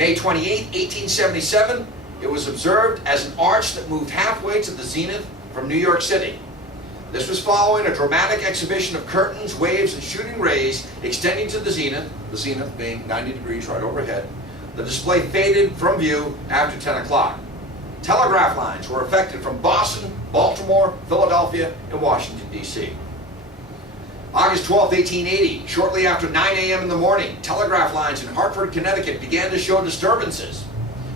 May 28, 1877, it was observed as an arch that moved halfway to the zenith from New York City. This was following a dramatic exhibition of curtains, waves, and shooting rays extending to the zenith being 90 degrees right overhead. The display faded from view after 10 o'clock. Telegraph lines were affected from Boston, Baltimore, Philadelphia, and Washington, D.C. August 12, 1880, shortly after 9 a.m. in the morning, telegraph lines in Hartford, Connecticut began to show disturbances.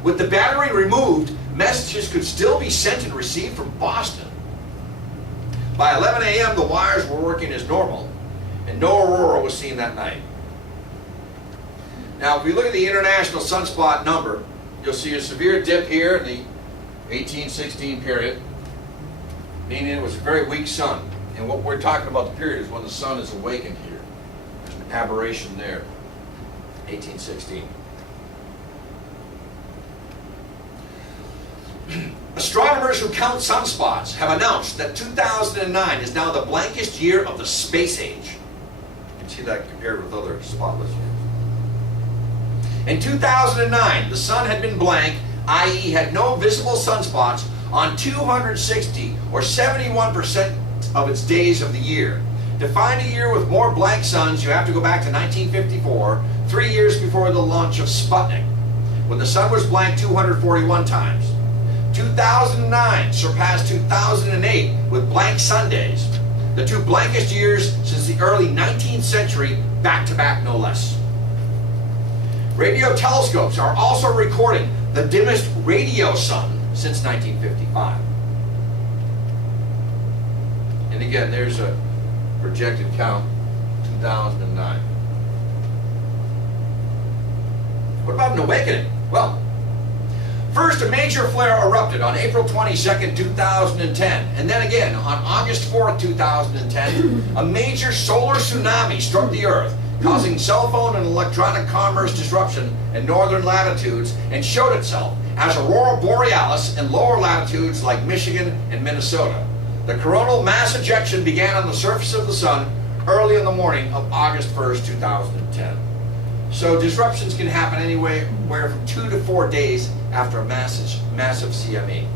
With the battery removed, messages could still be sent and received from Boston. By 11 a.m., the wires were working as normal, and no aurora was seen that night. Now, if we look at the international sunspot number, you'll see a severe dip here in the 1816 period, meaning it was a very weak sun. And what we're talking about the period is when the sun is awakened here. There's an aberration there, 1816. Astronomers who count sunspots have announced that 2009 is now the blankest year of the space age. You can see that compared with other spotless years. In 2009, the sun had been blank, i.e. had no visible sunspots, on 260 or 71% of its days of the year. To find a year with more blank suns, you have to go back to 1954, 3 years before the launch of Sputnik, when the sun was blank 241 times. 2009 surpassed 2008 with blank sun days, the two blankest years since the early 19th century, back to back no less. Radio telescopes are also recording the dimmest radio sun since 1955. And again, there's a projected count, 2009. What about an awakening? Well, first, a major flare erupted on April 22nd, 2010, and then again on August 4th, 2010, a major solar tsunami struck the Earth, causing cell phone and electronic commerce disruption in northern latitudes, and showed itself as aurora borealis in lower latitudes like Michigan and Minnesota. The coronal mass ejection began on the surface of the sun early in the morning of August 1st, 2010. So disruptions can happen anywhere from 2 to 4 days after a massive CME.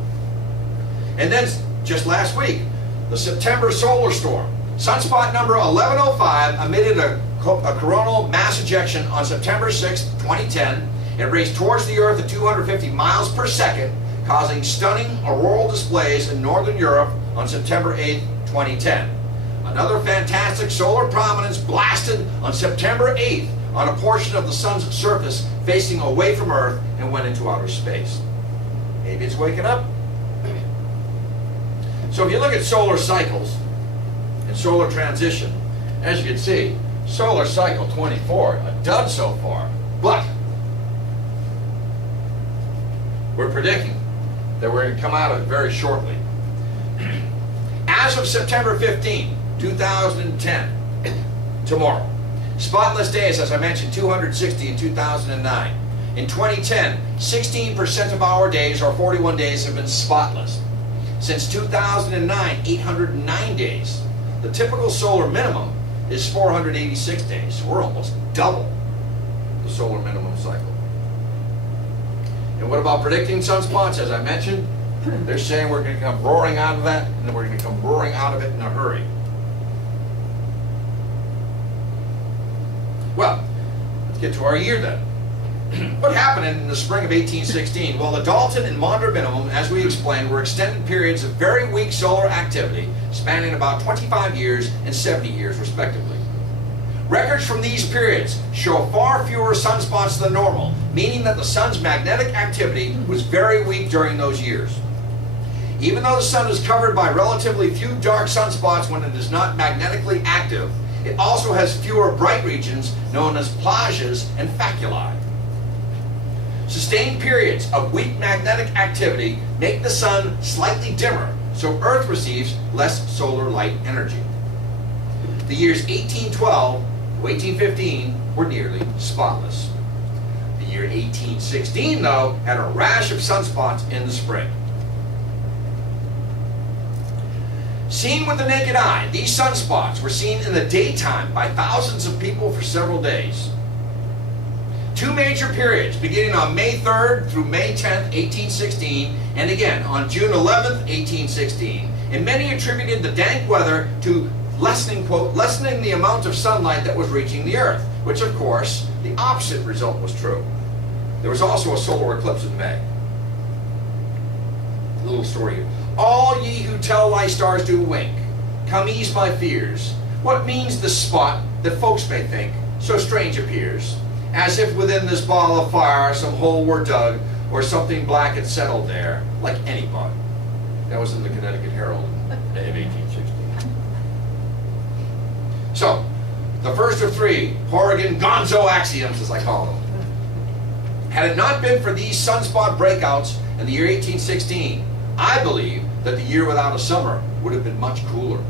And then, just last week, the September solar storm. Sunspot number 1105 emitted a coronal mass ejection on September 6, 2010. It raced towards the Earth at 250 miles per second, causing stunning auroral displays in northern Europe on September 8, 2010. Another fantastic solar prominence blasted on September 8th on a portion of the sun's surface facing away from Earth and went into outer space. Maybe it's waking up. So if you look at solar cycles and solar transition, as you can see, solar cycle 24, a dud so far, but we're predicting that we're going to come out of it very shortly. As of September 15, 2010, tomorrow, spotless days, as I mentioned, 260 in 2009. In 2010, 16% of our days, or 41 days, have been spotless. Since 2009, 809 days. The typical solar minimum is 486 days, so we're almost double the solar minimum cycle. And what about predicting sunspots? As I mentioned, they're saying we're going to come roaring out of that, and then we're going to come roaring out of it in a hurry. Well, let's get to our year then. What happened in the spring of 1816? Well, the Dalton and Maunder minimum, as we explained, were extended periods of very weak solar activity, spanning about 25 years and 70 years, respectively. Records from these periods show far fewer sunspots than normal, meaning that the sun's magnetic activity was very weak during those years. Even though the sun is covered by relatively few dark sunspots when it is not magnetically active, it also has fewer bright regions known as plages and faculae. Sustained periods of weak magnetic activity make the sun slightly dimmer, so Earth receives less solar light energy. The years 1812 to 1815 were nearly spotless. The year 1816, though, had a rash of sunspots in the spring. Seen with the naked eye, these sunspots were seen in the daytime by thousands of people for several days. Two major periods, beginning on May 3rd through May 10th, 1816, and again on June 11th, 1816. And many attributed the dank weather to lessening, quote, lessening the amount of sunlight that was reaching the earth, which of course, the opposite result was true. There was also a solar eclipse in May. A little story here. All ye who tell thy stars do wink, come ease my fears. What means the spot that folks may think so strange appears? As if within this ball of fire some hole were dug, or something black had settled there, like any bug. That was in the Connecticut Herald of 1816. So, the first of three Horrigan gonzo axioms, as I call them. Had it not been for these sunspot breakouts in the year 1816, I believe that the year without a summer would have been much cooler.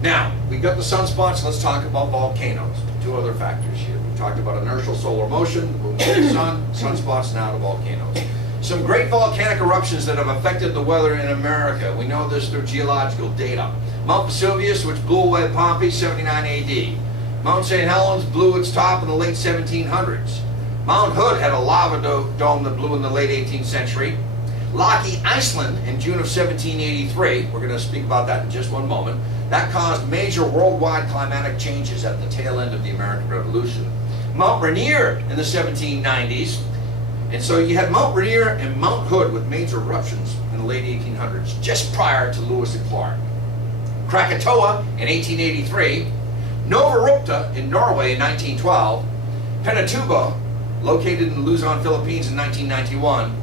Now, we've got the sunspots, let's talk about volcanoes. Two other factors here. We talked about inertial solar motion, the movement of the sun, sunspots, now to volcanoes. Some great volcanic eruptions that have affected the weather in America. We know this through geological data. Mount Vesuvius, which blew away Pompeii, 79 AD. Mount St. Helens blew its top in the late 1700s. Mount Hood had a lava dome that blew in the late 18th century. Loki, Iceland, in June of 1783, we're going to speak about that in just one moment, that caused major worldwide climatic changes at the tail end of the American Revolution. Mount Rainier in the 1790s, and so you had Mount Rainier and Mount Hood with major eruptions in the late 1800s, just prior to Lewis and Clark. Krakatoa in 1883, Nova Rupta in Norway in 1912, Pinatubo, located in Luzon, Philippines in 1991,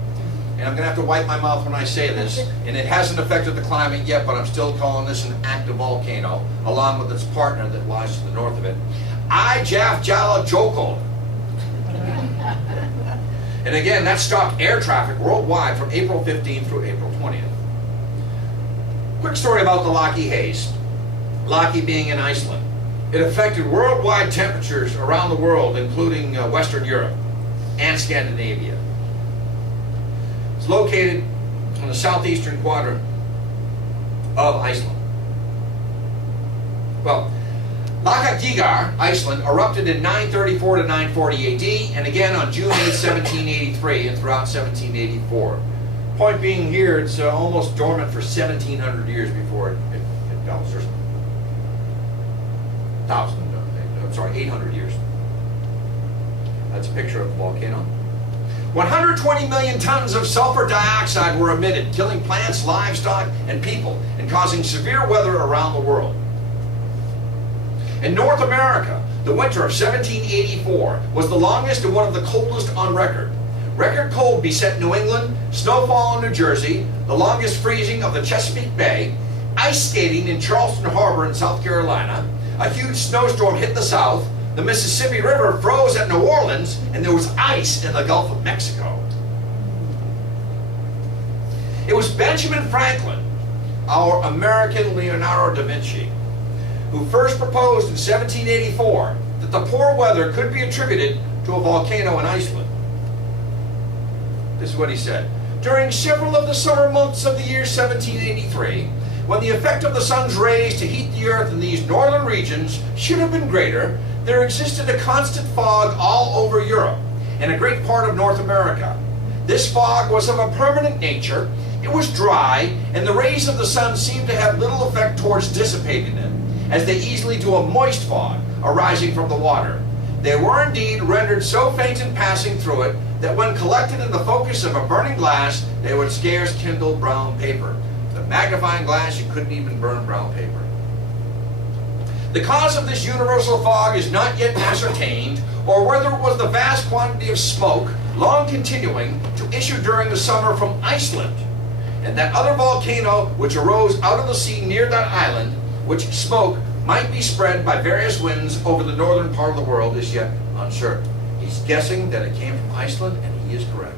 and I'm going to have to wipe my mouth when I say this, and it hasn't affected the climate yet, but I'm still calling this an active volcano, along with its partner that lies to the north of it, Ijafjala Jokol. And again, that stopped air traffic worldwide from April 15th through April 20th. Quick story about the Loki haze. Loki being in Iceland. It affected worldwide temperatures around the world, including Western Europe and Scandinavia. It's located in the southeastern quadrant of Iceland. Well, Lakagígar, Iceland, erupted in 934 to 940 AD, and again on June 8, 1783, and throughout 1784. Point being here, it's almost dormant for 1,700 years before it melts. Or 800 years. That's a picture of the volcano. 120 million tons of sulfur dioxide were emitted, killing plants, livestock, and people, and causing severe weather around the world. In North America, the winter of 1784 was the longest and one of the coldest on record. Record cold beset New England, snowfall in New Jersey, the longest freezing of the Chesapeake Bay, ice skating in Charleston Harbor in South Carolina, a huge snowstorm hit the South, the Mississippi River froze at New Orleans, and there was ice in the Gulf of Mexico. It was Benjamin Franklin, our American Leonardo da Vinci, who first proposed in 1784 that the poor weather could be attributed to a volcano in Iceland. This is what he said. During several of the summer months of the year 1783, when the effect of the sun's rays to heat the earth in these northern regions should have been greater, there existed a constant fog all over Europe and a great part of North America. This fog was of a permanent nature, it was dry, and the rays of the sun seemed to have little effect towards dissipating it, as they easily do a moist fog arising from the water. They were indeed rendered so faint in passing through it that when collected in the focus of a burning glass, they would scarce kindle brown paper. The magnifying glass, you couldn't even burn brown paper. The cause of this universal fog is not yet ascertained, or whether it was the vast quantity of smoke, long continuing, to issue during the summer from Iceland, and that other volcano which arose out of the sea near that island, which smoke might be spread by various winds over the northern part of the world, is yet uncertain. He's guessing that it came from Iceland, and he is correct.